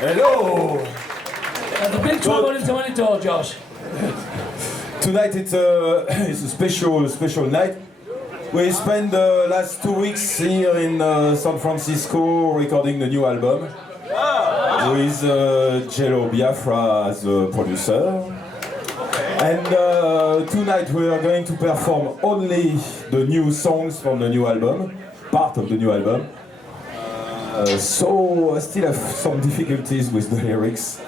Hello! The big trouble into any door, Josh. Tonight it's a special night. We spent the last 2 weeks here in San Francisco recording the new album with Jello Biafra as the producer. And tonight we are going to perform only the new songs from the new album, part of the new album. So I still have some difficulties with the lyrics.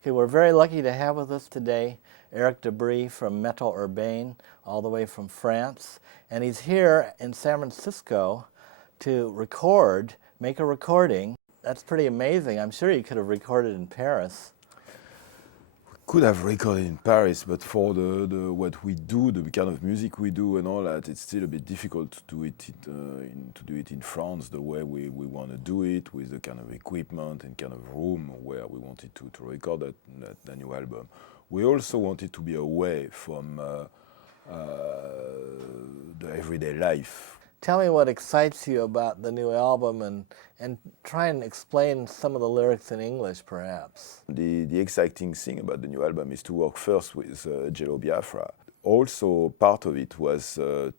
Okay, we're very lucky to have with us today Eric Debris from Metal Urbain, all the way from France. And he's here in San Francisco to make a recording. That's pretty amazing. I'm sure you could have recorded in Paris. Could have recorded in Paris, but for the what we do, the kind of music we do and all that, it's still a bit difficult to do it in France the way we want to do it, with the kind of equipment and kind of room where we wanted to record that new album. We also wanted to be away from the everyday life. Tell me what excites you about the new album, and try and explain some of the lyrics in English, perhaps. The exciting thing about the new album is to work first with Jello Biafra. Also, part of it was the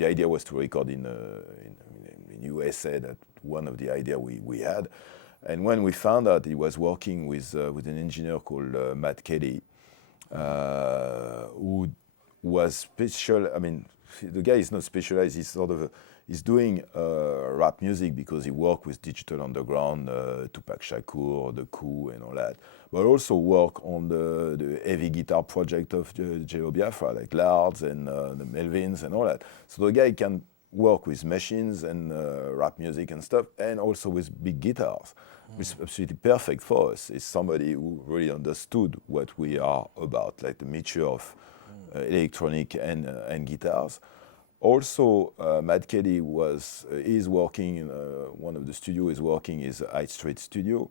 idea was to record in USA. That one of the idea we had, and when we found out he was working with an engineer called Matt Kelly, who was special. I mean, the guy is not specialized. He's doing rap music because he worked with Digital Underground, Tupac Shakur, The Coup, and all that. But also work on the heavy guitar project of Jello Biafra, like Lards and the Melvins and all that. So the guy can work with machines and rap music and stuff, and also with big guitars, which is absolutely perfect for us. It's somebody who really understood what we are about, like the mixture of electronic and guitars. Also, Matt Kelly is working in one of the studios. Is working is High Street Studio,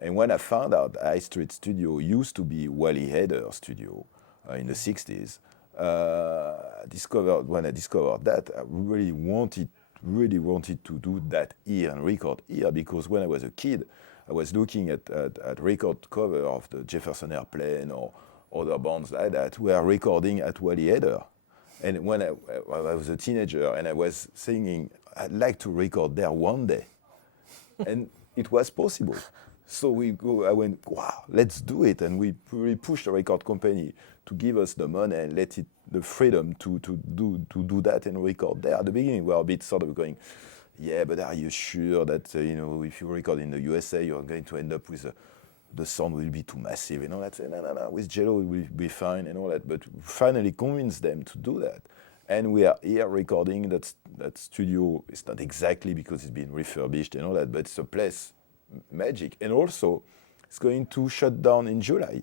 and when I found out High Street Studio used to be Wally Heider's studio in the '60s, when I discovered that, I really wanted to do that here and record here, because when I was a kid, I was looking at record cover of the Jefferson Airplane or other bands like that who are recording at Wally Heider. And when I was a teenager and I was thinking, I'd like to record there one day. And it was possible. So I went, wow, let's do it. And we pushed the record company to give us the money and the freedom to do that and record there. At the beginning, we were a bit sort of going, yeah, but are you sure that, if you record in the USA, you're going to end up with the sound will be too massive and all that. No, with Jello it will be fine and all that. But finally convinced them to do that. And we are here recording that studio. It's not exactly because it's been refurbished and all that, but it's a place magic. And also, it's going to shut down in July.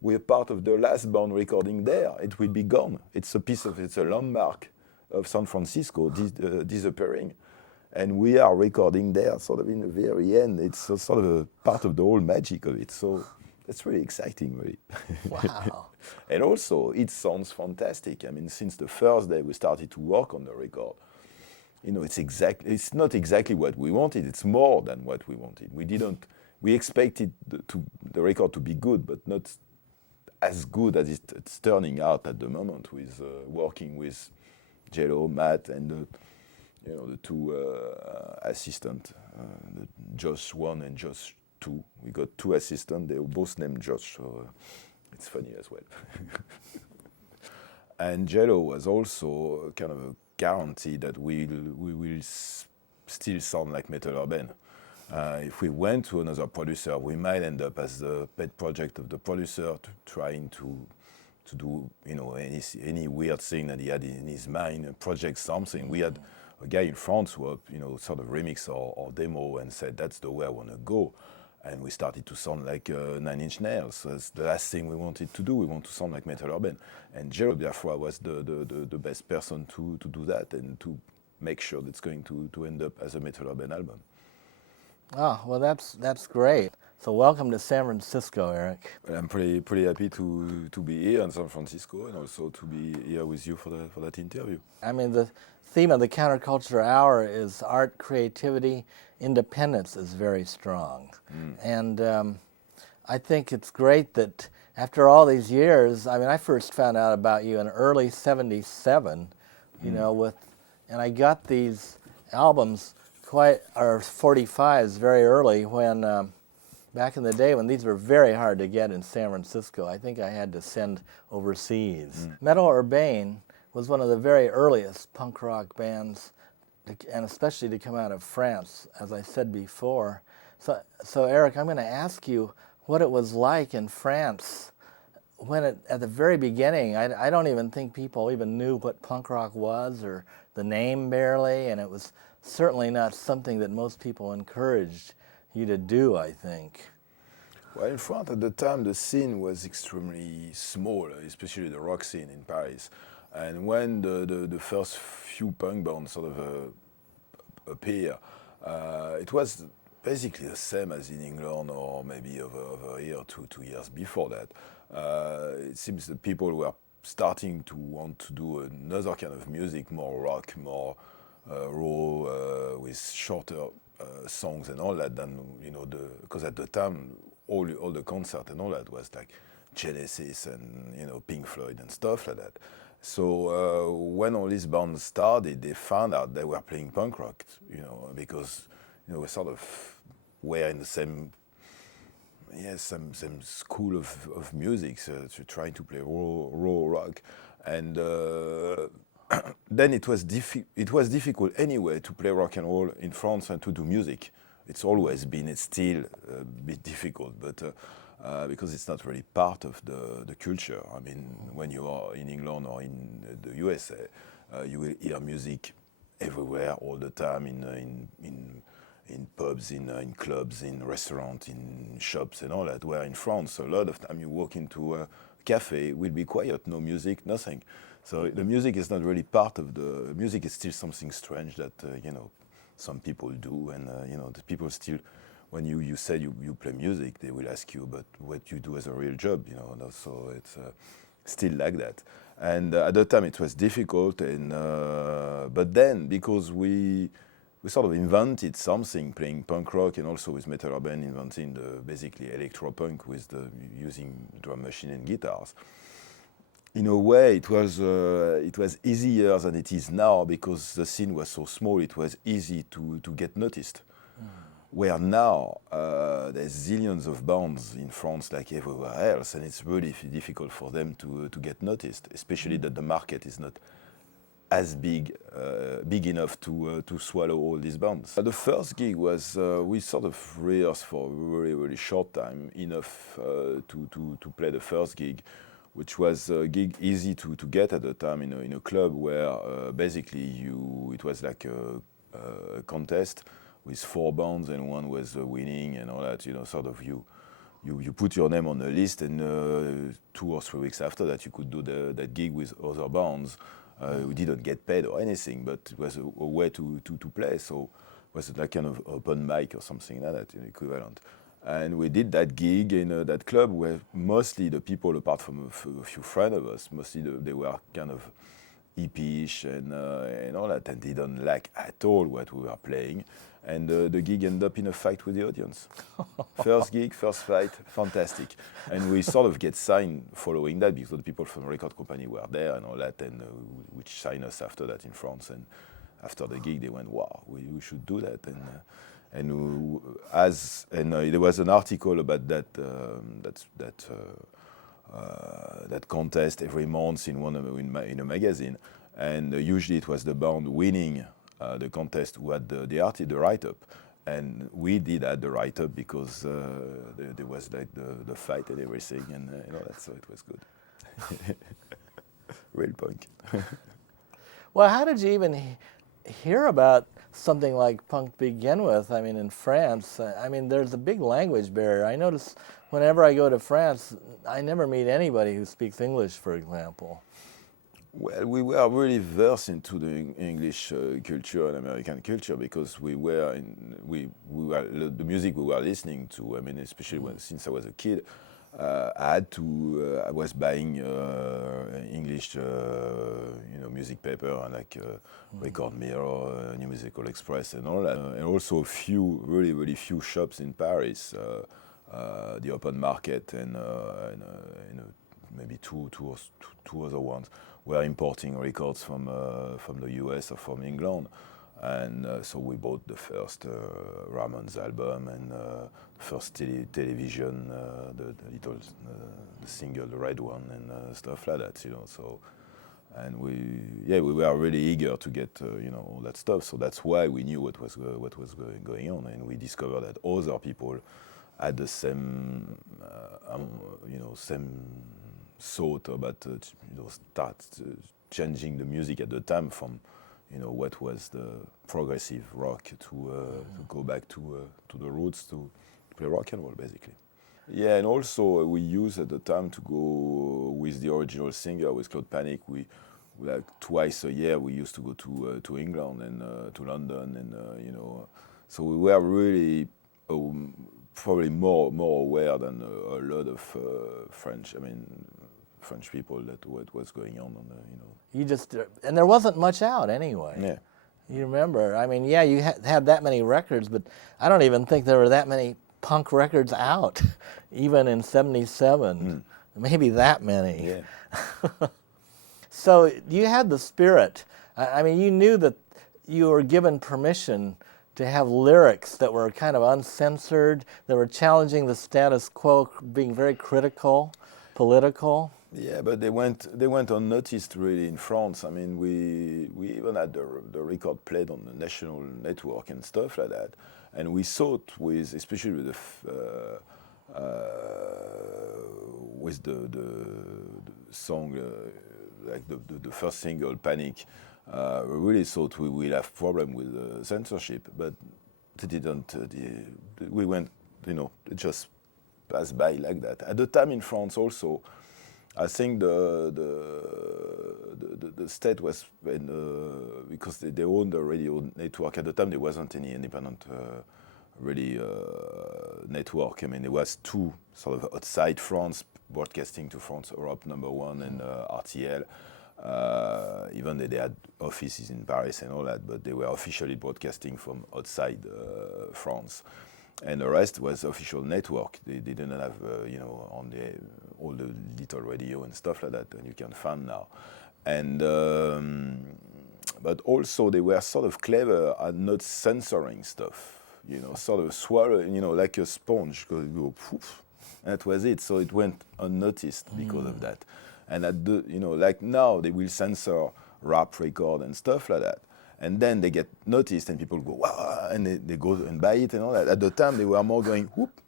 We're part of the last band recording there. It will be gone. It's a landmark of San Francisco disappearing. And we are recording there sort of in the very end. It's sort of a part of the whole magic of it. So that's really exciting, really. Wow. And also, it sounds fantastic. I mean, since the first day we started to work on the record, it's not exactly what we wanted. It's more than what we wanted. We expected the record to be good, but not as good as it's turning out at the moment, with working with Jello, Matt, and the two assistants, Josh 1 and Josh 2. We got two assistants. They were both named Josh, so it's funny as well. And Jello was also kind of a guarantee that we will still sound like Metal Urbain. If we went to another producer, we might end up as the pet project of the producer, trying to do any weird thing that he had in his mind, project something. We had a guy in France who sort of remixed our demo and said, that's the way I want to go. And we started to sound like Nine Inch Nails. So that's the last thing we wanted to do. We want to sound like Metal Urbain. And Jello Biafra was the best person to do that and to make sure that it's going to end up as a Metal Urbain album. Oh, well, that's great. So welcome to San Francisco, Eric. I'm pretty happy to be here in San Francisco and also to be here with you for that interview. I mean, the theme of the Counterculture Hour is art, creativity, independence is very strong. And I think it's great that after all these years, I mean, I first found out about you in early '77, you know, and I got these albums or 45s very early when, back in the day when these were very hard to get in San Francisco. I think I had to send overseas. Metal Urbain was one of the very earliest punk rock bands, and especially to come out of France, as I said before. So Eric, I'm going to ask you what it was like in France when at the very beginning. I don't even think people even knew what punk rock was, or the name barely, and it was certainly not something that most people encouraged you to do, I think. Well, in France at the time, the scene was extremely small, especially the rock scene in Paris. And when the first few punk bands sort of appear, it was basically the same as in England or maybe over here 2 years before that. It seems that people were starting to want to do another kind of music, more rock, more raw, with shorter songs and all that than, you know, because at the time all the concert and all that was like Genesis and, you know, Pink Floyd and stuff like that. So when all these bands started, they found out they were playing punk rock, you know, because, you know, we sort of were in the same school of music, so trying to play raw rock, and then it was difficult anyway to play rock and roll in France and to do music. It's always been, it's still a bit difficult, but because it's not really part of the culture. I mean, when you are in England or in the USA, you will hear music everywhere all the time in pubs, in clubs, in restaurants, in shops and all that. Where in France, a lot of time you walk into a cafe, it will be quiet, no music, nothing. So the music is not really part of the music. Is still something strange that you know, some people do, and you know, the people still, when you say you play music, they will ask you about what you do as a real job, you know. So it's still like that. And at the time it was difficult, and but then because we sort of invented something, playing punk rock, and also with Metal Urbain inventing the basically electro punk with using drum machine and guitars. In a way, it was easier than it is now, because the scene was so small. It was easy to get noticed. Where now there's zillions of bands in France like everywhere else, and it's really difficult for them to get noticed, especially that the market is not as big enough to swallow all these bands. The first gig was we sort of rehearsed for a really short time, enough to play the first gig, which was a gig easy to get at the time in a club where basically it was like a contest with 4 bands and one was winning and all that, you know, sort of you put your name on the list, and 2 or 3 weeks after that you could do that gig with other bands. We didn't get paid or anything, but it was a way to play, so it was like kind of open mic or something like that, equivalent. And we did that gig in that club where mostly the people, apart from a few friends of us, mostly they were kind of hippie-ish and all that, and they didn't like at all what we were playing. And the gig ended up in a fight with the audience. First gig, first fight, fantastic. And we sort of get signed following that, because the people from the record company were there and all that, and which signed us after that in France. And after the gig, they went, "Wow, we should do that." And there was an article about that contest every month in a magazine, and usually it was the band winning the contest who had the write-up, and we did add the write-up because there was like the fight and everything, and all that, so it was good. Real punk. Well, how did you even hear about something like punk to begin with? I mean, in France, I mean, there's a big language barrier. I notice whenever I go to France, I never meet anybody who speaks English, for example. Well, we were really versed into the English culture and American culture because we were the music we were listening to. I mean, especially since I was a kid, I was buying English, music paper and like Record Mirror, New Musical Express, and all that, and also really few shops in Paris, the Open Market and maybe two other ones were importing records from the US or from England, and so we bought the first Ramones album and the first television, the little the single, the red one, and stuff like that, So, and we were really eager to get all that stuff. So that's why we knew what was going on, and we discovered that other people had the same same thought about start changing the music at the time from what was the progressive rock to go back to the roots, to play rock and roll basically. Yeah, and also we used at the time to go with the original singer, with Claude Panic. We like twice a year we used to go to England and to London, and so we were really probably more aware than a lot of French people that what was going on. You just, and there wasn't much out anyway. Yeah. You remember? I mean, yeah, you had that many records, but I don't even think there were that many punk records out, even in '77. Maybe that many. Yeah. So you had the spirit. I mean, you knew that you were given permission to have lyrics that were kind of uncensored, that were challenging the status quo, being very critical, political. Yeah, but they went unnoticed really in France. I mean, we even had the record played on the national network and stuff like that, and we thought especially with the song like the first single, Panic. We really thought we will have problem with censorship, but they didn't. We went, it just passed by like that. At the time in France also, I think the state was because they owned the radio network. At the time there wasn't any independent network. I mean, there was two sort of outside France, broadcasting to France Europe #1 and RTL. Even though they had offices in Paris and all that, but they were officially broadcasting from outside France. And the rest was official network. They didn't have, on all the little radio and stuff like that, and you can find now. And but also they were sort of clever at not censoring stuff. Sort of swallow, like a sponge, go poof, and that was it. So it went unnoticed because of that. And like now they will censor rap record and stuff like that. And then they get noticed and people go, wow, and they go and buy it and all that. At the time, they were more going, whoop,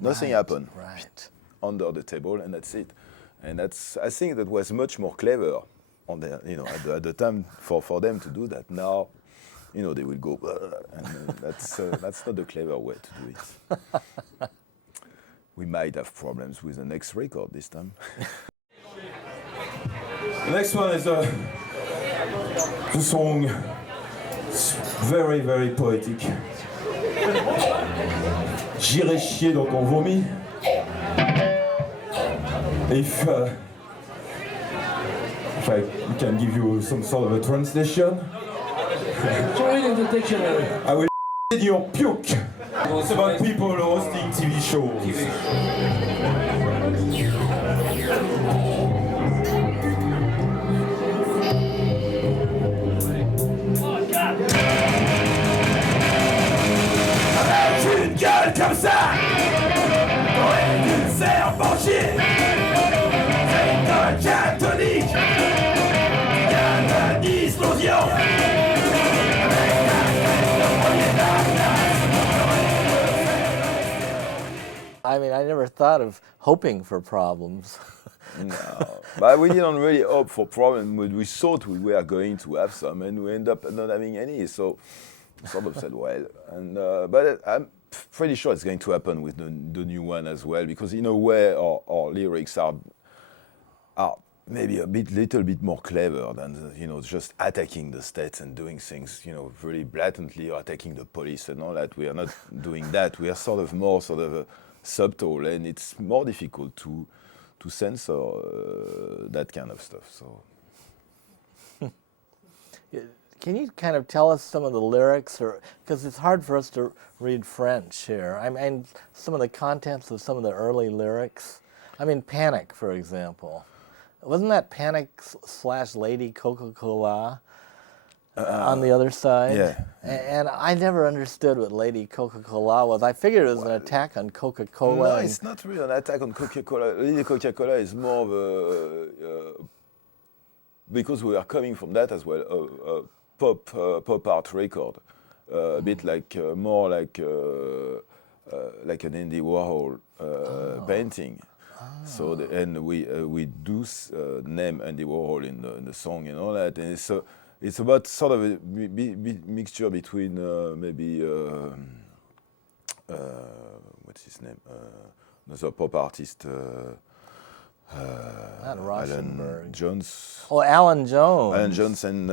nothing happened. Right. Under the table, and that's it. And I think that was much more clever on their, at the time for them to do that. Now, they will go, and that's not the clever way to do it. We might have problems with the next record this time. The next one is the song. It's very, very poetic. J'irai chier dans ton vomi. If I can give you some sort of a translation. Join in the dictionary. I will in your puke. It's about people hosting TV shows. Une gueule comme ça, ouais, une serre penchée, c'est un catholique, canonise l'audience. I mean, I never thought of hoping for problems. No, but we didn't really hope for problems. We thought we were going to have some, and we end up not having any. So, sort of said, well, and but I'm pretty sure it's going to happen with the new one as well, because in a way our lyrics are maybe little bit more clever than just attacking the states and doing things very blatantly, or attacking the police and all that. We are not doing that. We are sort of more subtle, and it's more difficult to censor that kind of stuff. So. Can you kind of tell us some of the lyrics, or because it's hard for us to read French here? I mean, some of the contents of some of the early lyrics. I mean, Panic, for example. Wasn't that Panic / Lady Coca-Cola on the other side? Yeah. And I never understood what Lady Coca-Cola was. I figured it was an attack on Coca-Cola. No, it's not really an attack on Coca-Cola. Lady Coca-Cola is more of a because we are coming from that as well. Pop art record, a bit like more like an Andy Warhol painting. So and we do name Andy Warhol in the song and all that, and it's about sort of a mixture between maybe what's his name, another pop artist. Alan Jones. Oh, Alan Jones. Alan Jones and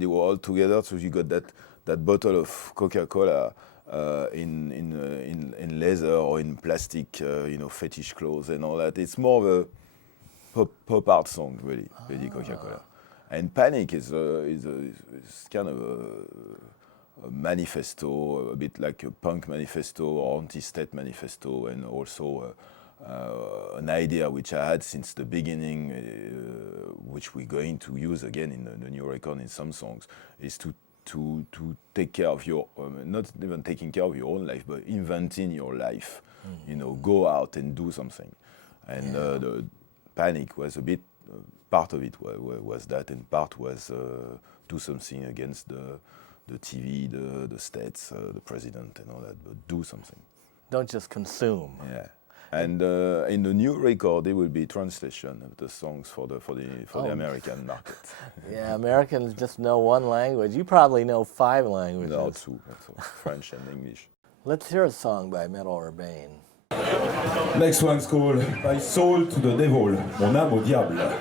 they were all together. So you got that bottle of Coca-Cola in leather or in plastic, fetish clothes and all that. It's more of a pop art song, really, Lady Coca-Cola. And Panic is kind of a manifesto, a bit like a punk manifesto or anti-state manifesto, and also an idea which I had since the beginning, which we're going to use again in the new record in some songs, is to take care of your, not even taking care of your own life, but inventing your life. Go out and do something. And the Panic was a bit, part of it was that, and part was do something against the TV, the states, the president and all that, but do something. Don't just consume. Yeah. And in the new record, there will be translation of the songs for the American market. Yeah, Americans just know one language. You probably know 5 languages. No, 2, French and English. Let's hear a song by Metal Urbain. Next one's called My Soul to the Devil, Mon âme au diable.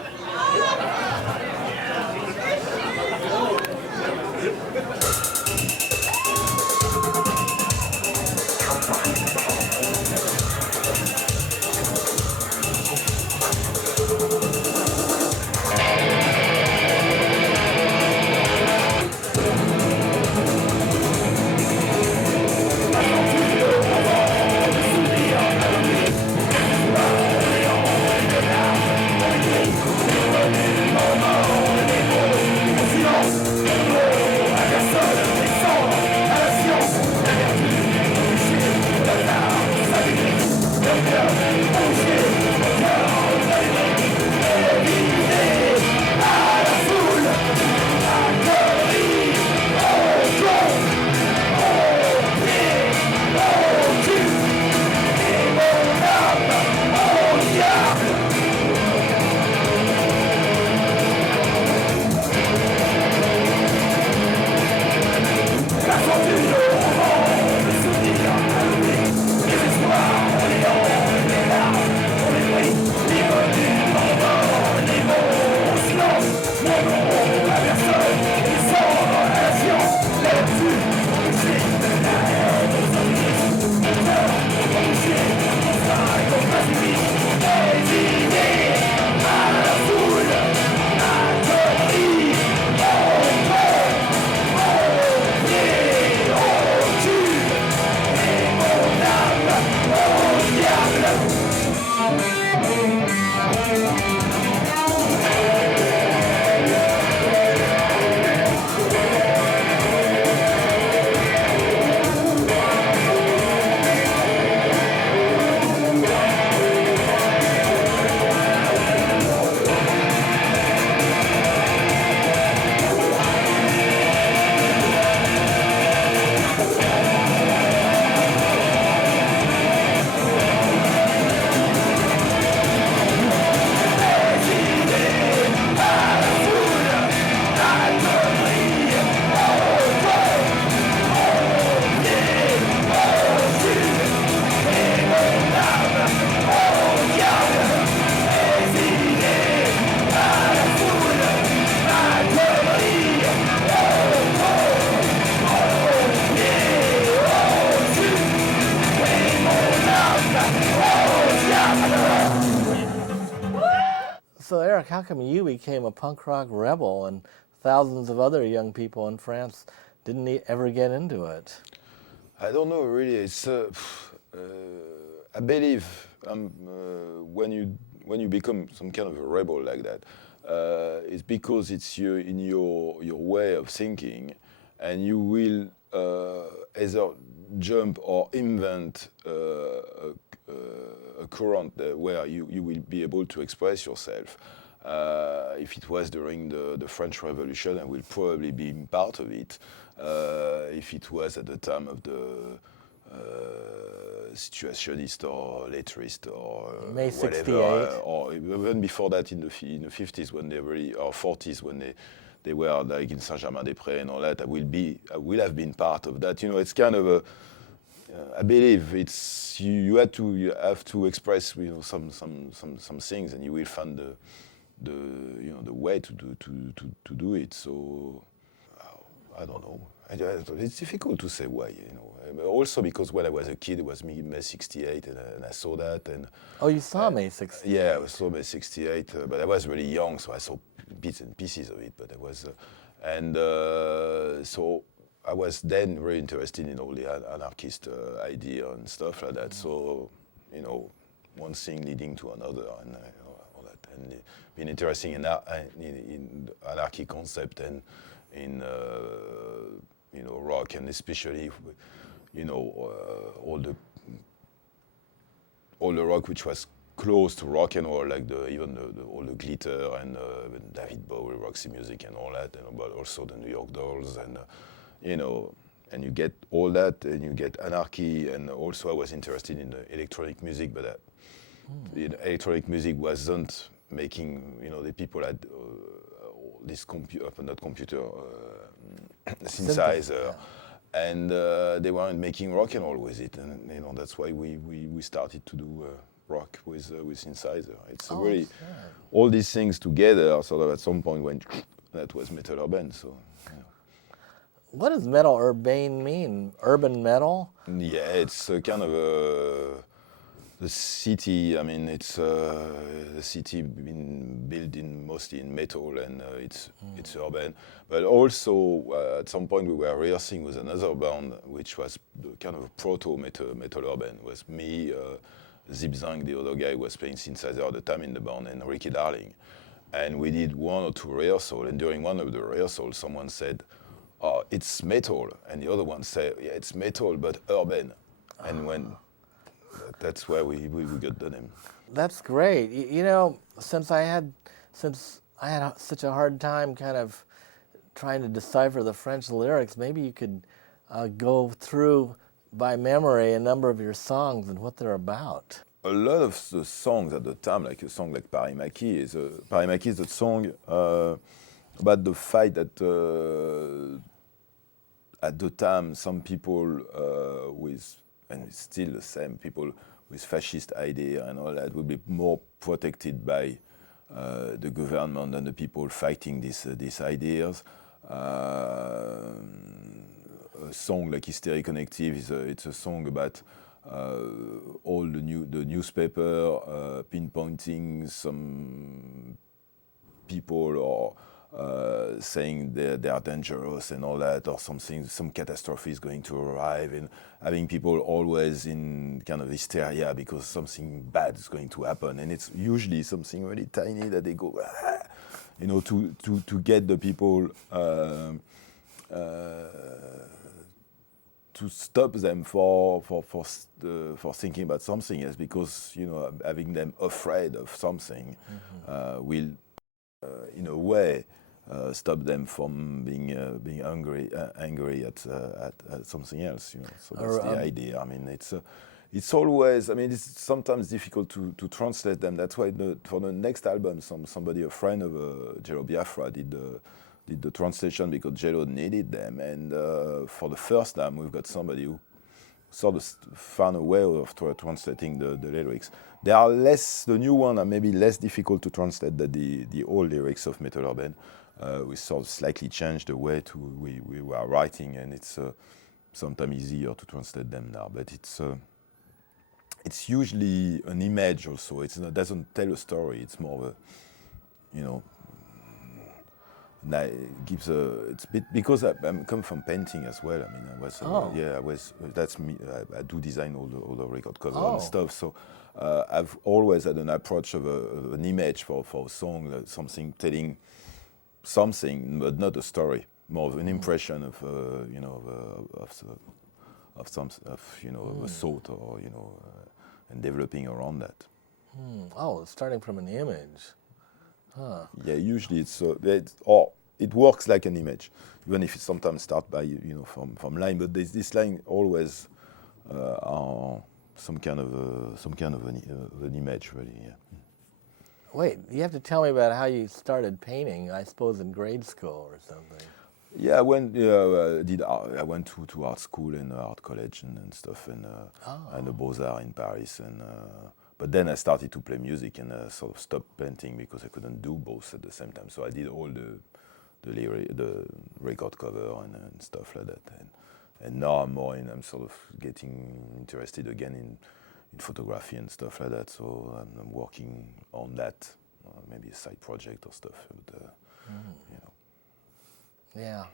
Eric, how come you became a punk rock rebel and thousands of other young people in France didn't ever get into it? I don't know really. It's I believe when you become some kind of a rebel like that, it's because it's in your way of thinking, and you will either jump or invent a current where you will be able to express yourself. If it was during the French Revolution, I will probably be part of it. If it was at the time of the situationist or letterist or May whatever, 68. or even before that in the 50s when they really, or 40s when they were like in Saint-Germain-des-Prés and all that, I will have been part of that. You know, it's kind of a, I believe it's you have to express, you know, some things, and you will find the way to do it. So I don't know. It's difficult to say why, you know. Also because when I was a kid, it was May 68, and I saw that. And Oh, you saw May 68? yeah, I saw May 68, but I was really young, so I saw bits and pieces of it. But I was, so I was then very interested in all the anarchist idea and stuff like that. So, you know, one thing leading to another, and all that, and been interested in anarchy concept and in you know, rock, and especially, you know, all the rock which was close to rock and roll, like all the glitter and David Bowie, Roxy Music and all that, and but also the New York Dolls, and you know, and you get all that, and you get anarchy, and also I was interested in the electronic music, but electronic music wasn't making, you know, the people had this synthesizer, and they weren't making rock and roll with it, and you know, that's why we started to do rock with synthesizer. It's really all these things together. Sort of at some point when that was Metal Urbain. So. Yeah. What does Metal Urbain mean? Urban metal? Yeah, it's kind of the city. I mean, it's the city been built mostly in metal, and it's urban. But also, at some point, we were rehearsing with another band, which was the kind of proto Metal Urbain. It was me, Zip Zang, the other guy who was playing synthesizer at the time in the band, and Ricky Darling. And we did one or two rehearsals, and during one of the rehearsals, someone said, "Oh, it's metal," and the other one said, "Yeah, it's metal, but urban." And when that's where we got the name. That's great. You know, since I had such a hard time kind of trying to decipher the French lyrics, maybe you could go through by memory a number of your songs and what they're about. A lot of the songs at the time, like a song like Paris Maquis is a song about the fact that at the time some people with, and it's still the same, people with fascist idea and all that will be more protected by the government than the people fighting these ideas. A song like Hysterie Connective it's a song about all the newspaper pinpointing some people or saying they are dangerous and all that, or something, some catastrophe is going to arrive, and having people always in kind of hysteria because something bad is going to happen, and it's usually something really tiny that they go, you know, to get the people to stop them for thinking about something else, because, you know, having them afraid of something will, in a way, stop them from being angry at something else. You know, so that's the idea. I mean, it's always. I mean, it's sometimes difficult to translate them. That's why for the next album, somebody, a friend of Jello Biafra, did the translation because Jello needed them, and for the first time we've got somebody who sort of found a way of translating the lyrics. They are the new one are maybe less difficult to translate than the old lyrics of Metal Urbain. We sort of slightly changed the way we were writing, and it's sometimes easier to translate them now. But it's usually an image also. It doesn't tell a story. It's more of you know, gives a it's a bit because I'm come from painting as well. I mean, I was I was that's me. I do design all the record cover and stuff. So I've always had an approach of an image for a song, something telling something, but not a story. More of an impression of you know of some you know a thought or you know and developing around that. Oh, starting from an image. Huh. Yeah, usually it works like an image, even if it sometimes starts by you know from line. But this line always are some kind of an image, really. Yeah. Wait, you have to tell me about how you started painting. I suppose in grade school or something. Yeah, I went to art school and art college and stuff, and the Beaux-Arts in Paris, and but then I started to play music and sort of stopped painting because I couldn't do both at the same time. So I did all the record cover and stuff like that, and now I'm sort of getting interested again in photography and stuff like that. So I'm working on that, maybe a side project or stuff, but you know. Yeah.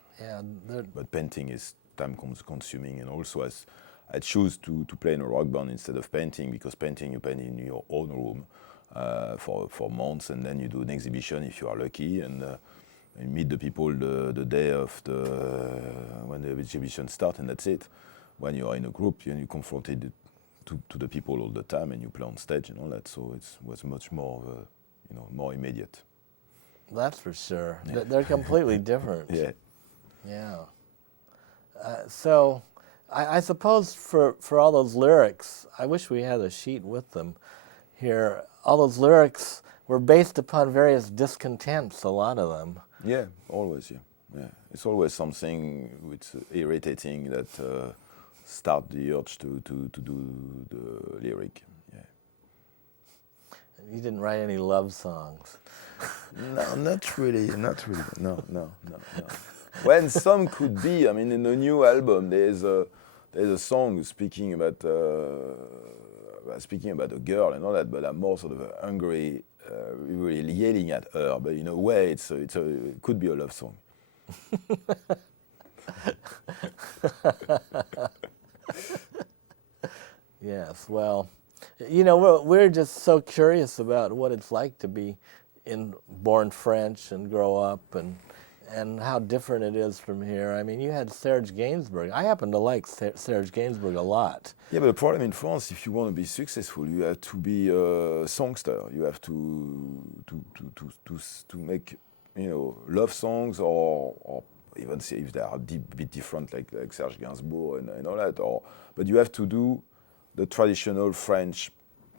But painting is time consuming, and also as I choose to play in a rock band instead of painting, because painting you paint in your own room for months, and then you do an exhibition if you are lucky, and you meet the people the day of when the exhibition starts, and that's it. When you are in a group, you're confronted to the people all the time, and you play on stage and all that. So it was much more, you know, more immediate. That's for sure. Yeah. They're completely different. Yeah. Yeah. So I suppose for all those lyrics, I wish we had a sheet with them here. All those lyrics were based upon various discontents, a lot of them. Yeah, always, yeah. It's always something which irritating that start the urge to do the lyric. Yeah. You didn't write any love songs. No, not really. No. When some could be, I mean, in the new album, there's a song speaking about a girl and all that, but I'm more sort of angry, really yelling at her. But in a way, it could be a love song. Yes, well, you know, we're just so curious about what it's like to be born French and grow up, and how different it is from here. I mean, you had Serge Gainsbourg. I happen to like Serge Gainsbourg a lot. Yeah, but the problem in France, if you want to be successful, you have to be a songster. You have to make, you know, love songs, or even see if they are a bit different, like Serge Gainsbourg and all that. But you have to do the traditional French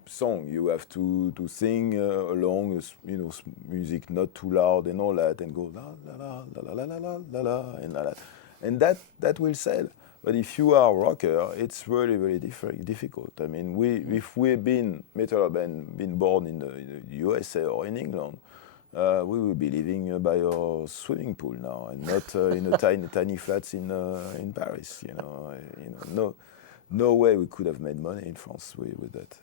song. You have to sing along, you know, music not too loud and all that, and go la la la la la la la la and la, and that will sell. But if you are a rocker, it's really very difficult. I mean, if we've been Metal Urbain, been born in the USA or in England, we will be living by our swimming pool now, and not in a tiny flats in Paris. You know, no way we could have made money in France with that.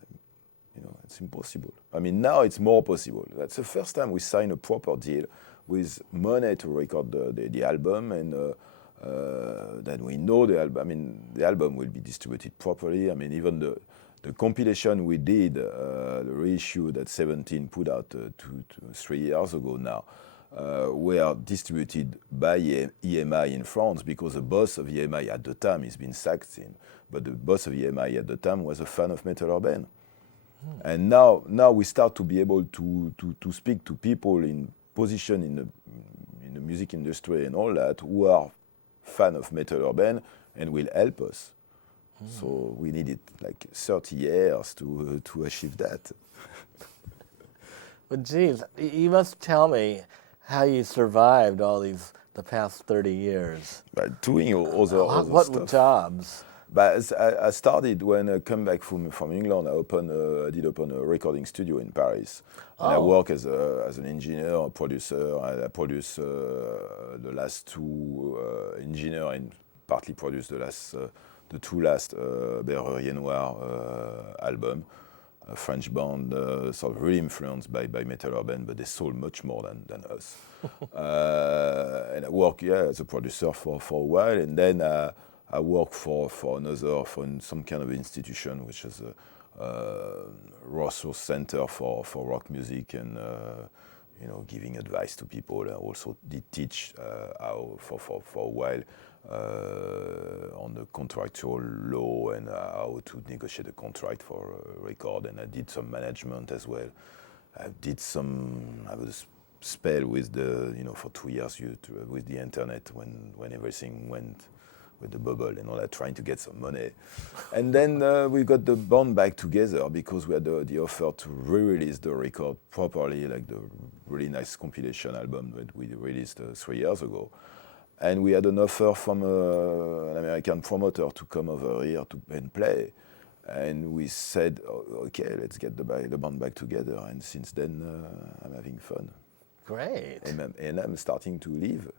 You know, it's impossible. I mean, now it's more possible. That's the first time we sign a proper deal with money to record the album, and then we know the album. I mean, the album will be distributed properly. I mean, even the compilation we did, the reissue that 17 put out 3 years ago now, were distributed by EMI in France, because the boss of EMI at the time, he's been sacked but the boss of EMI at the time was a fan of Metal Urbain. And now we start to be able to speak to people in position in the music industry and all that, who are fan of Metal Urbain and will help us. So we needed like 30 years to achieve that. But geez, you must tell me how you survived the past 30 years. By doing other stuff. What jobs? But I started when I came back from England. I did open a recording studio in Paris. And I work as an engineer, a producer. I produced the last two engineer, and partly produced the two last Berrurier Noir album. a French band, sort of really influenced by Metal Urbain, but they sold much more than us. And I worked, as a producer for a while, and then I worked for some kind of institution, which is a resource center for rock music, and giving advice to people. I also did teach how for a while on the contractual law and how to negotiate a contract for a record, and I did some management as well. I was spell with for 2 years with the internet when everything went with the bubble and all that, trying to get some money. And then we got the band back together because we had the offer to re-release the record properly, like the really nice compilation album that we released 3 years ago. And we had an offer from an American promoter to come over here and play. And we said, okay, let's get the band back together. And since then, I'm having fun. Great. And I'm starting to live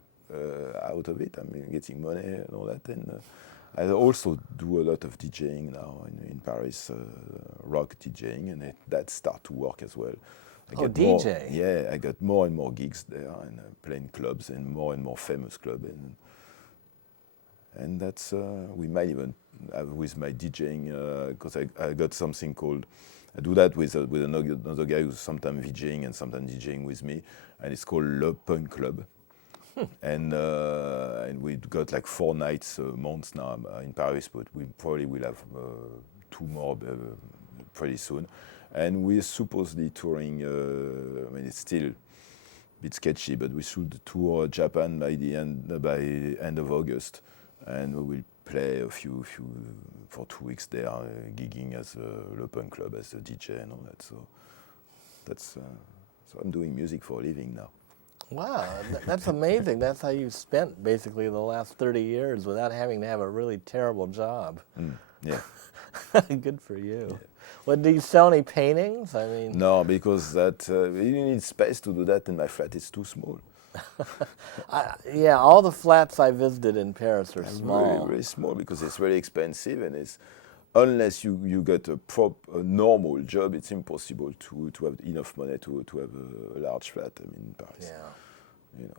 out of it. I'm getting money and all that. And I also do a lot of DJing now in Paris, rock DJing, and that start to work as well. DJ? I got more and more gigs there, and playing clubs and more famous clubs. And that's, we might even have with my DJing, because I got something called, I do that with another guy who's sometimes VJing and sometimes DJing with me, and it's called Le Punk Club. And we've got like 4 nights a month now in Paris, but we probably will have 2 more pretty soon. And we're supposedly touring, it's still a bit sketchy, but we should tour Japan by end of August, and we will play a few for 2 weeks there, gigging as Le Punk Club as a DJ and all that. So so I'm doing music for a living now. Wow, that's amazing. That's how you've spent basically the last 30 years without having to have a really terrible job. Yeah. Good for you. Yeah. Well, do you sell any paintings? No, because you need space to do that, and my flat is too small. All the flats I visited in Paris are small. Really, really small, because it's really expensive, and unless you get a normal job, it's impossible to have enough money to have a large flat in Paris. Yeah.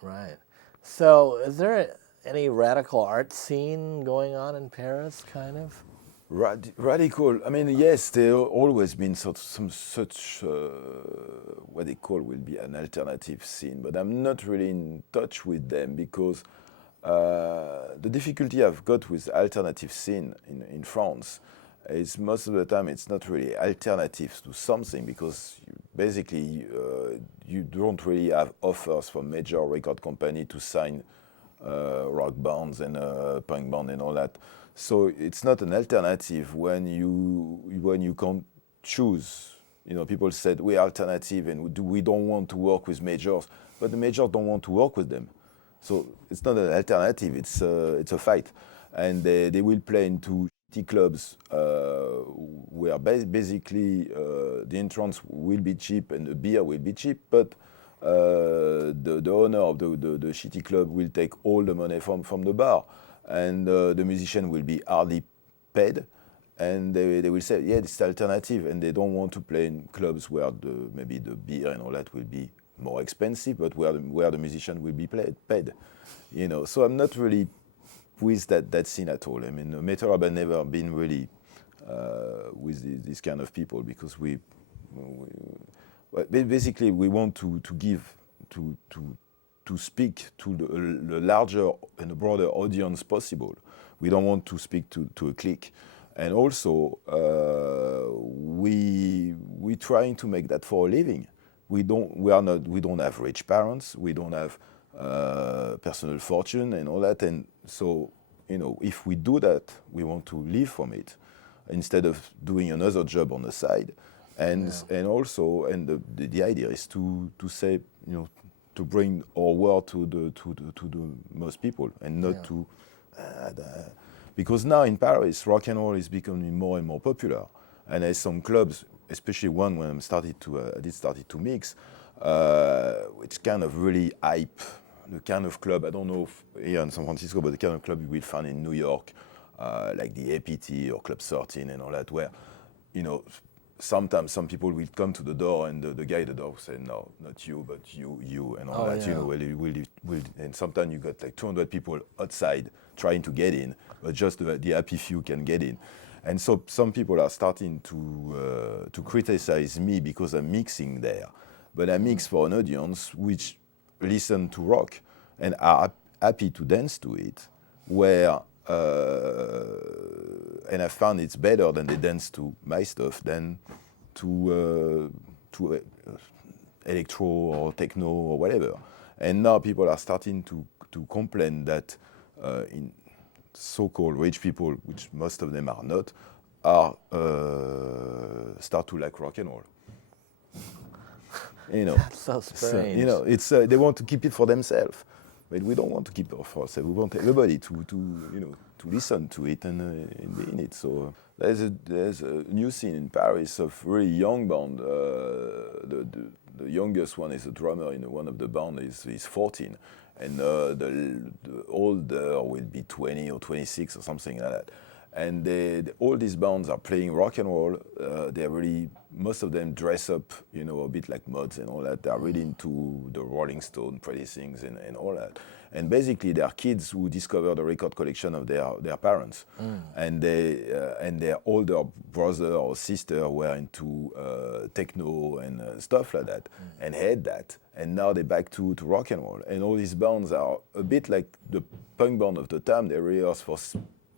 Right. So, is there any radical art scene going on in Paris, kind of? Radical. Yes, there always been some such what they call will be an alternative scene, but I'm not really in touch with them because the difficulty I've got with alternative scene in France is most of the time it's not really alternatives to something, because basically you don't really have offers from major record company to sign rock bands and punk band and all that. So it's not an alternative when you can't choose. People said we're alternative and we don't want to work with majors, but the majors don't want to work with them. So it's not an alternative. It's a fight, and they will play into shitty clubs where basically the entrance will be cheap and the beer will be cheap, but the owner of the shitty club will take all the money from the bar. And the musician will be hardly paid, and they will say, yeah, it's alternative, and they don't want to play in clubs where maybe the beer and all that will be more expensive, but where the musician will be paid. So I'm not really with that scene at all. Metal Urbain never been really with this kind of people, because basically we want to give to speak to the larger and the broader audience possible. We don't want to speak to a clique. And also, we trying to make that for a living. We don't have rich parents. We don't have personal fortune and all that. And so, if we do that, we want to live from it instead of doing another job on the side. And also, the idea is to say, to bring our world to the most people, and not to because now in Paris rock and roll is becoming more and more popular, and there's some clubs, especially one when I started to mix, which kind of really hype the kind of club. I don't know if here in San Francisco, but the kind of club you will find in New York, like the APT or Club 13 and all that, where you know, sometimes some people will come to the door and the guy at the door will say, no, not you, but you, and all that, yeah. you know, and sometimes you got like 200 people outside trying to get in, but just the happy few can get in. And so some people are starting to criticize me because I'm mixing there. But I mix for an audience which listen to rock and are happy to dance to it, where and I found it's better than they dance to my stuff than to electro or techno or whatever. And now people are starting to complain that in so-called rich people, which most of them are not, are start to like rock and roll. You know, That's so strange. you know, it's they want to keep it for themselves, but we don't want to keep it for ourselves. We want everybody to you know, to listen to it and be in it. So there's a new scene in Paris of really young band. The youngest one is a drummer in one of the bands. Is 14, and the older will be 20 or 26 or something like that. And all these bands are playing rock and roll. They're really, most of them dress up, you know, a bit like mods and all that. They're really into the Rolling Stone, Pretty Things, and all that. And basically, they are kids who discover the record collection of their parents, and their older brother or sister were into techno and stuff like that, and had that. And now they're back to rock and roll. And all these bands are a bit like the punk band of the time. They rehearse for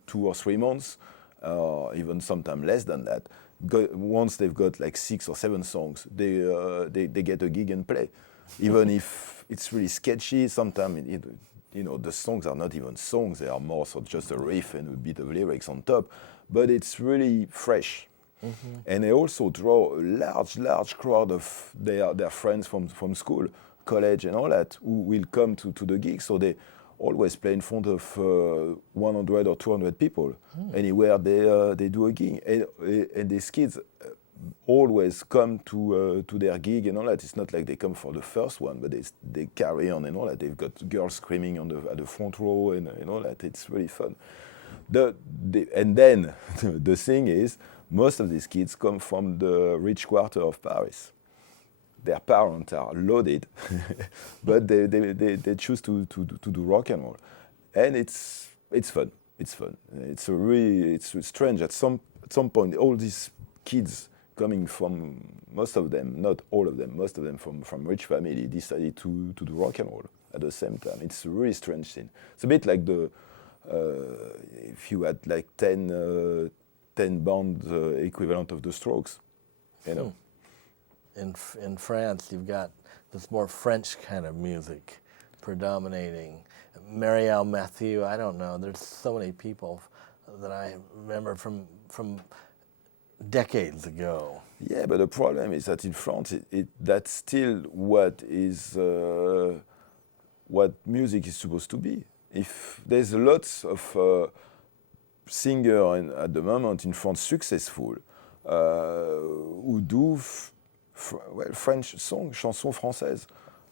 2 or 3 months, even sometimes less than that. Once they've got like 6 or 7 songs, they get a gig and play. Even if it's really sketchy, sometimes you know, the songs are not even songs; they are more so just a riff and a bit of lyrics on top. But it's really fresh, and they also draw a large crowd of their friends from school, college, and all that, who will come to the gig. So they always play in front of 100 or 200 people anywhere they do a gig, and these kids always come to their gig and all that. It's not like they come for the first one, but they carry on and all that. They've got girls screaming at the front row and all that. It's really fun. And then the thing is, most of these kids come from the rich quarter of Paris. Their parents are loaded, but they choose to do rock and roll, and it's fun. It's fun. It's strange. At some point, all these kids coming from, most of them, not all of them, most of them from rich family, decided to do rock and roll at the same time. It's a really strange thing. It's a bit like if you had like 10 band equivalent of the Strokes, you know. In France, you've got this more French kind of music predominating. Marian Mathieu, I don't know. There's so many people that I remember from decades ago. Yeah, but the problem is that in France, that's still what music is supposed to be. If there's lots of singers at the moment in France successful who do French chansons françaises,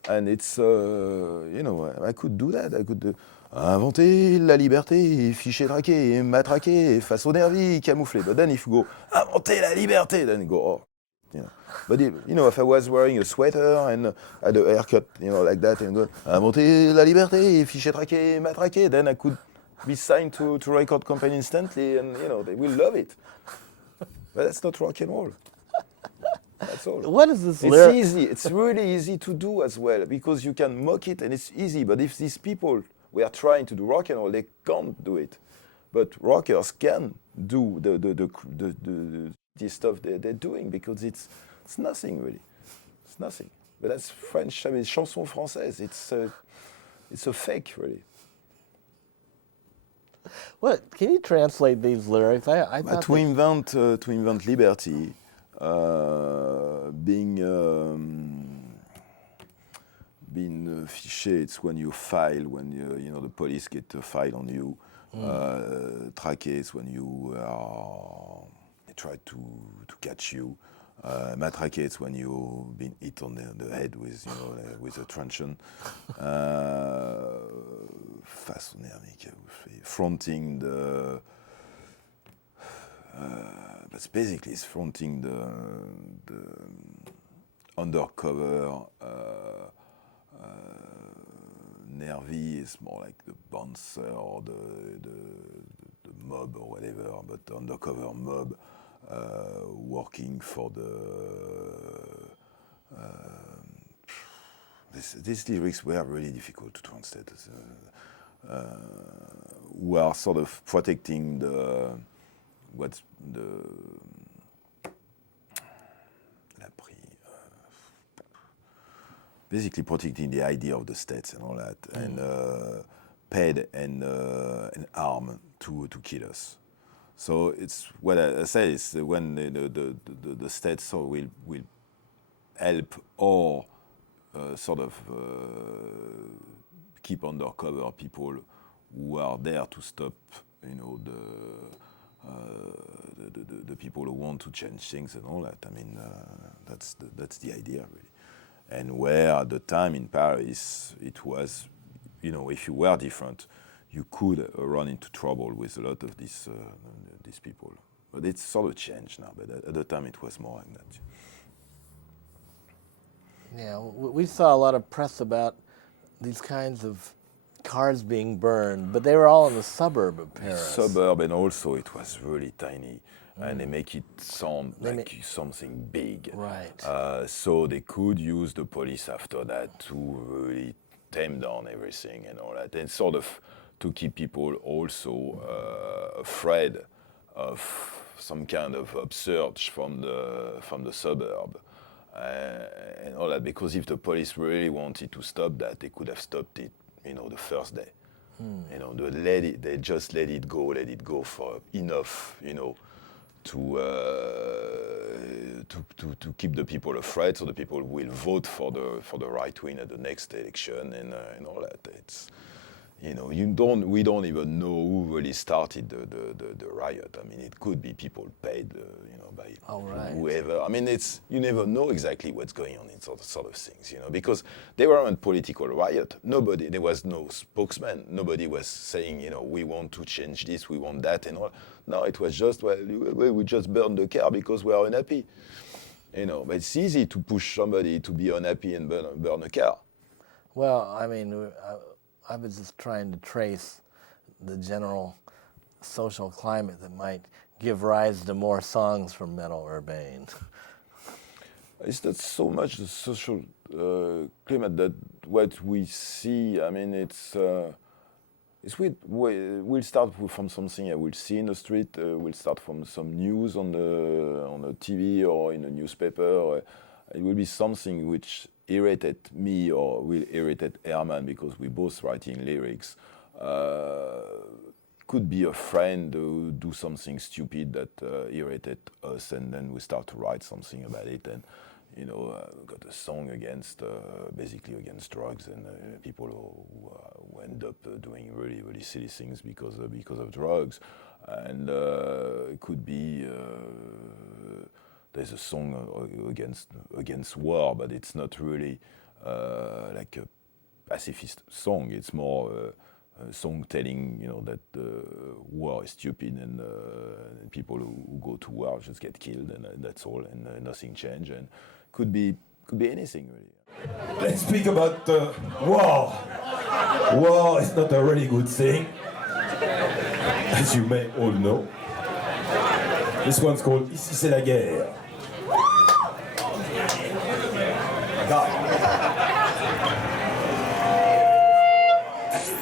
and it's you know, I could do that. I could inventer la liberté, ficher traqué, matraqué, façon nervie, camouflé. But then if you go inventer la liberté, then you go, oh, you know. But you know, if I was wearing a sweater and had a haircut, you know, like that, and go inventer la liberté, ficher traqué, matraqué, then I could be signed to a record company instantly, and you know, they will love it. But that's not rock and roll. That's all. What is this It's lyric? easy. It's really easy to do as well, because you can mock it and it's easy. But if these people were trying to do rock and roll, they can't do it. But rockers can do the stuff they're doing, because it's nothing really. It's nothing. But that's French. I mean, chanson française. It's a fake really. What? Can you translate these lyrics? I thought To invent liberty. Being fiché, it's when you file, when you know the police get a file on you. Traqué is when they try to catch you. Matraqué is when you've been hit on the head with with a truncheon. Façon nervée, fronting the that's basically is fronting the undercover. Nervy is more like the bouncer or the mob or whatever, but undercover mob working for the. These lyrics were really difficult to translate. Who are sort of protecting basically protecting the idea of the states and all that, and paid and armed to kill us. So it's what I say is when the states will help or sort of keep undercover people who are there to stop, the people who want to change things and all that. I mean, that's the idea really. And where at the time in Paris, it was, if you were different, you could run into trouble with a lot of these people. But it's sort of changed now. But at the time, it was more like that. Yeah, we saw a lot of press about these kinds of cars being burned, but they were all in the suburb of Paris. Suburb, and also it was really tiny, and they make it sound like something big. Right. So they could use the police after that to really tame down everything and all that, and sort of to keep people also afraid of some kind of upsurge from the suburb. And all that, because if the police really wanted to stop that, they could have stopped it, the first day. They just let it go for enough, to keep the people afraid, so the people will vote for the right wing at the next election and all that. It's, we don't even know who really started the riot. I mean, it could be people paid, by whoever. I mean, you never know exactly what's going on in sort of things, because they weren't political riot. There was no spokesman. Nobody was saying, we want to change this, we want that, and all. No, it was just, we just burned the car because we are unhappy. But it's easy to push somebody to be unhappy and burn a car. Well, I mean, I was just trying to trace the general social climate that might give rise to more songs from Metal Urbain. It's not so much the social climate that what we see. I mean, we'll start from something I will see in the street. We'll start from some news on the TV or in a newspaper. It will be something which irritate me or will irritate Herman because we're both writing lyrics. Could be a friend who do something stupid that irritate us, and then we start to write something about it. And we got a song basically against drugs and people who end up doing really really silly things because of drugs. And it could be. There's a song against war, but it's not really like a pacifist song. It's more a song telling that war is stupid and people who go to war just get killed, and that's all, and nothing change. And could be anything really. Let's speak about war. War is not a really good thing, as you may all know. This one's called Ici c'est la guerre. I see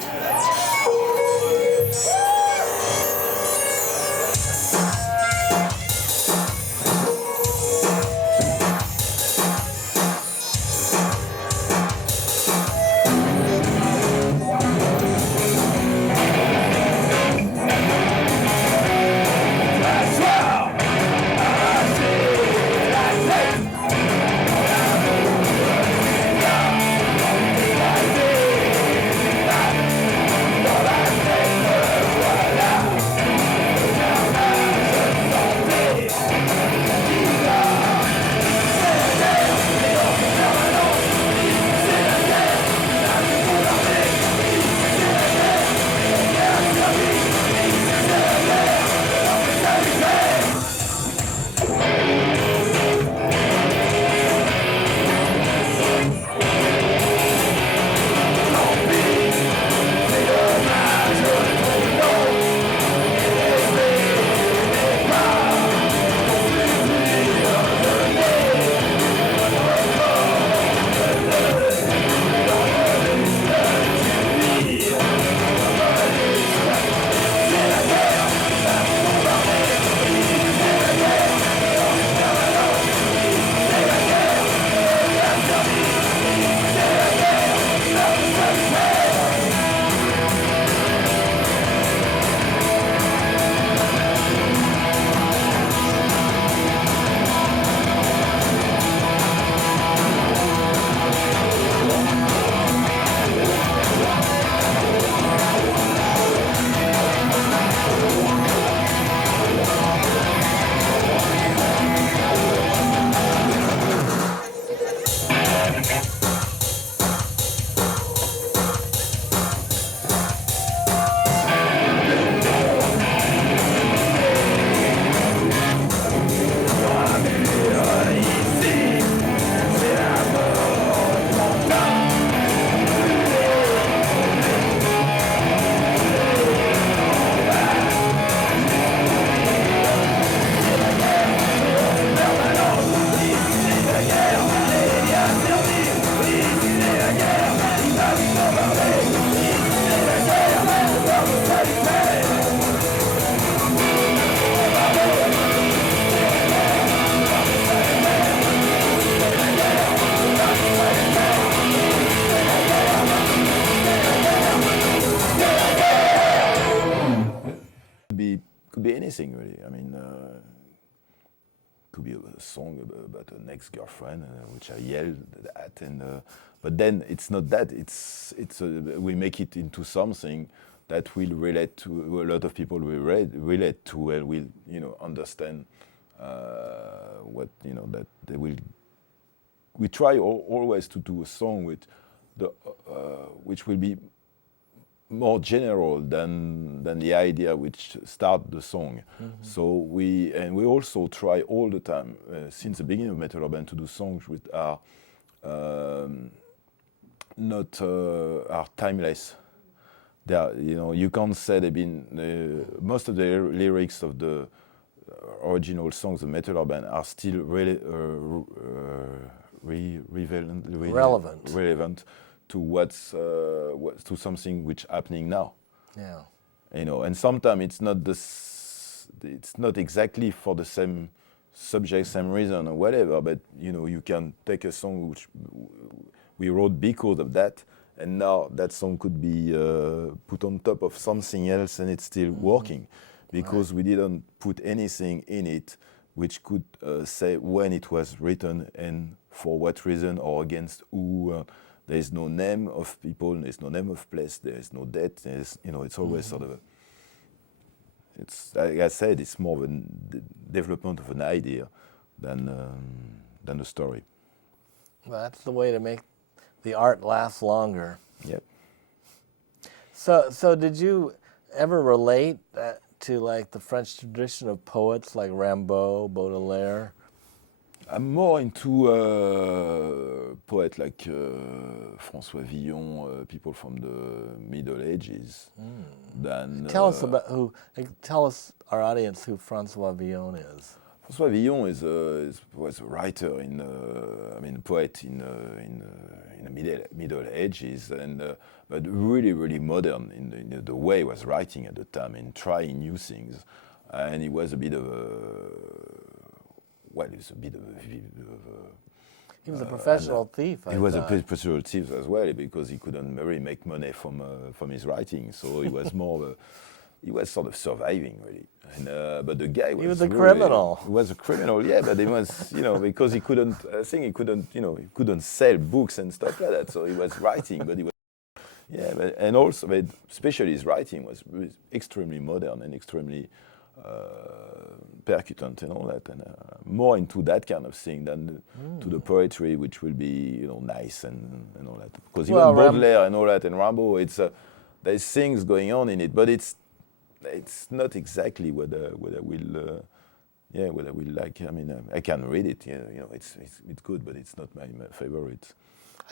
could be anything really. I mean, could be a song about an ex-girlfriend, which I yelled at, but then it's not that. We make it into something that will relate to a lot of people. Will relate to and will understand what that they will. We try always to do a song with which will be more general than the idea which start the song. Mm-hmm. So we also try all the time since the beginning of Metal Urbain to do songs which are not are timeless. They are, you can't say they've been most of the lyrics of the original songs of Metal Urbain are still really relevant to what's to something which happening now. Yeah. And sometimes it's not exactly for the same subject, same reason or whatever, but you can take a song which we wrote because of that, and now that song could be put on top of something else and it's still working, because we didn't put anything in it which could say when it was written and for what reason or against who. There is no name of people, there is no name of place, there is no date. It's always sort of it's like I said, it's more of a development of an idea than a story. Well, that's the way to make the art last longer. Yep. So did you ever relate to like the French tradition of poets like Rimbaud, Baudelaire? I'm more into poets like François Villon, people from the Middle Ages. Than tell us tell us our audience who François Villon is. François Villon was a writer poet in the Middle Ages, but really modern in the way he was writing at the time and trying new things, and he was a bit of a. Well, he was a bit of a... He was a professional thief, He was a professional thief as well, because he couldn't really make money from his writing. So he was more he was sort of surviving, really. And, but the guy was... He was a criminal. He was a criminal, yeah, but he was, because he couldn't sell books and stuff like that. So he was writing, but he was... Yeah, and also, but especially his writing was extremely modern and extremely... percutant and all that, and more into that kind of thing than to the poetry, which will be nice and all that. Because even Baudelaire and all that and Rimbaud, there's things going on in it, but it's not exactly what I will like. I mean, I can read it. It's good, but it's not my favorite.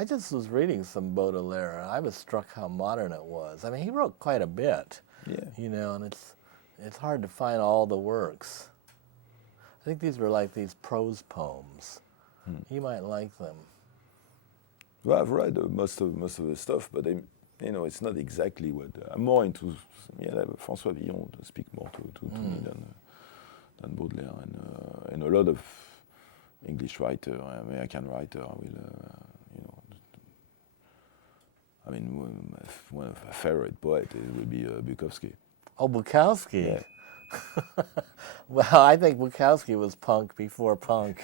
I just was reading some Baudelaire, and I was struck how modern it was. I mean, he wrote quite a bit. Yeah. And it's hard to find all the works. I think these were like these prose poems. You might like them. Well, I've read most of the stuff, but it's not exactly what I'm more into. François Villon to speak more to me than Baudelaire, and a lot of English writer, American writer. One of my favorite poets will be Bukowski. Oh, Bukowski. Yeah. Well, I think Bukowski was punk before punk.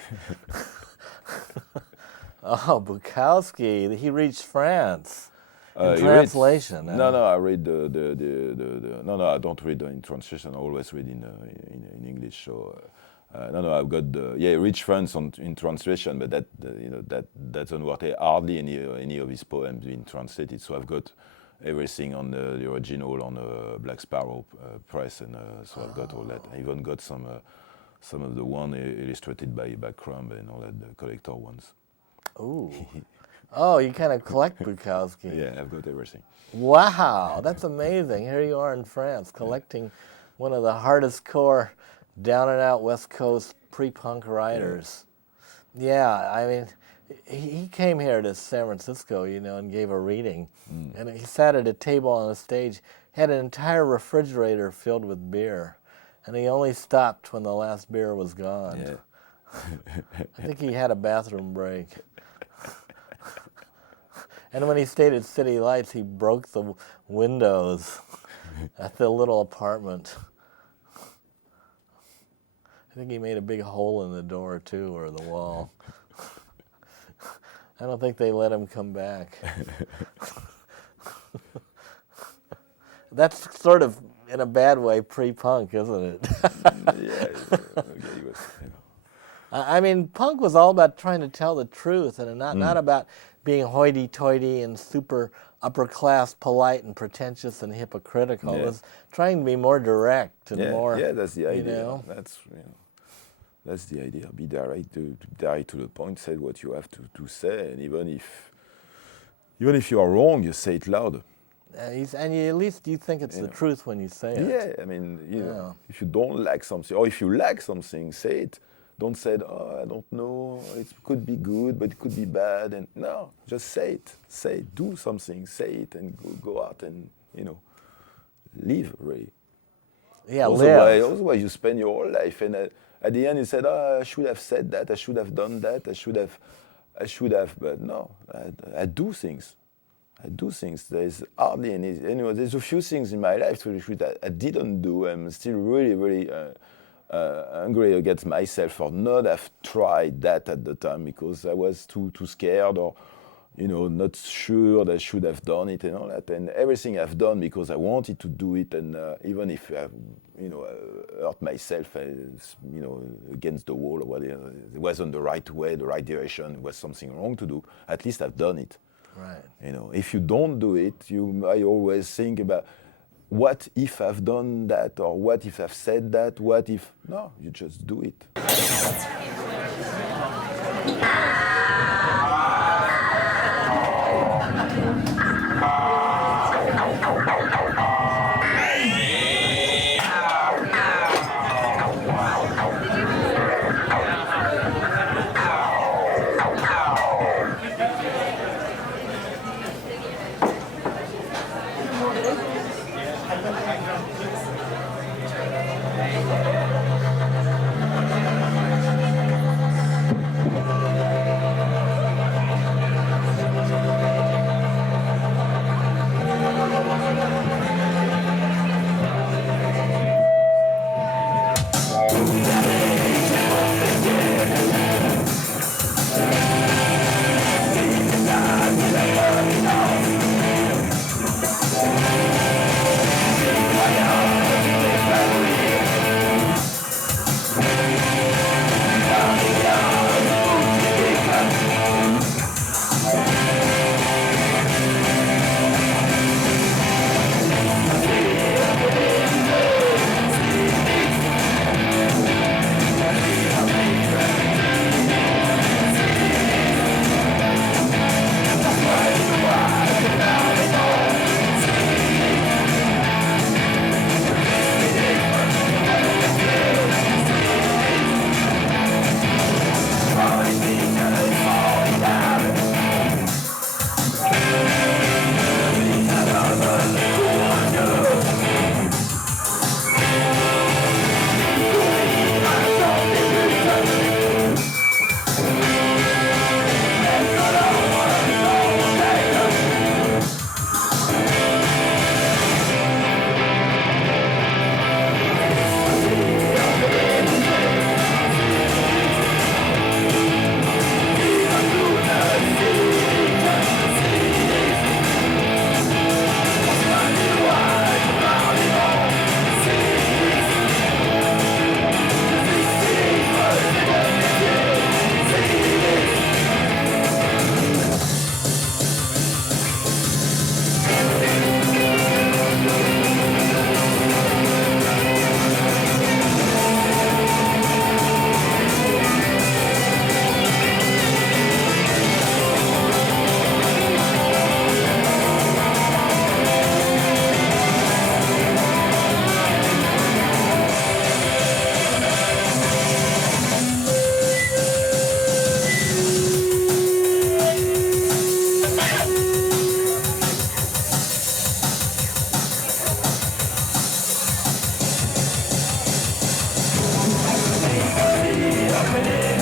Oh, Bukowski, he reached France in translation. No, I read no, I don't read in translation. I always read in English. So I've got reached France in translation, but that's not hardly any of his poems being translated. So I've got everything on the original on Black Sparrow press, and so I've got all that. I even got some of the one illustrated by Crumb and all that, the collector ones. Ooh. Oh, you kind of collect Bukowski. Yeah, I've got everything. Wow, that's amazing. Here you are in France collecting one of the hardest core, down and out West Coast pre-punk writers. Yeah, I mean, he came here to San Francisco, and gave a reading. And he sat at a table on the stage, had an entire refrigerator filled with beer, and he only stopped when the last beer was gone. Yeah. I think he had a bathroom break. And when he stayed at City Lights, he broke the windows at the little apartment. think he made a big hole in the door too, or the wall. I don't think they let him come back. That's sort of, in a bad way, pre-punk, isn't it? Yeah, okay, he was, you know. I mean, punk was all about trying to tell the truth, and not about being hoity-toity and super upper-class, polite and pretentious and hypocritical. Yeah. It was trying to be more direct and Yeah, more. yeah, that's the idea. You know? That's the idea. Be direct to the point. Say what you have to say, and even if you are wrong, you say it loud. And at least you think it's the truth when you say it. Yeah, I mean, you know, if you don't like something, or if you like something, say it. Don't say, oh, I don't know, it could be good, but it could be bad. And no, just say it. Say it. Do something. Say it, and go out and, you know, live, really. Yeah, live. Otherwise, you spend your whole life, and at the end, you said, oh, I should have said that, I should have done that, I should have, but no, I do things. I do things. There's hardly any, anyway, there's a few things in my life that I didn't do. I'm still really, really angry against myself for not have tried that at the time because I was too scared or, you know, not sure that I should have done it and all that. And everything I've done because I wanted to do it, and even if I, you know, hurt myself, you know, against the wall or whatever, it wasn't the right way, the right direction, it was something wrong to do, at least I've done it. Right. You know, if you don't do it, I always think about what if I've done that, or what if I've said that, what if... No, you just do it. Company.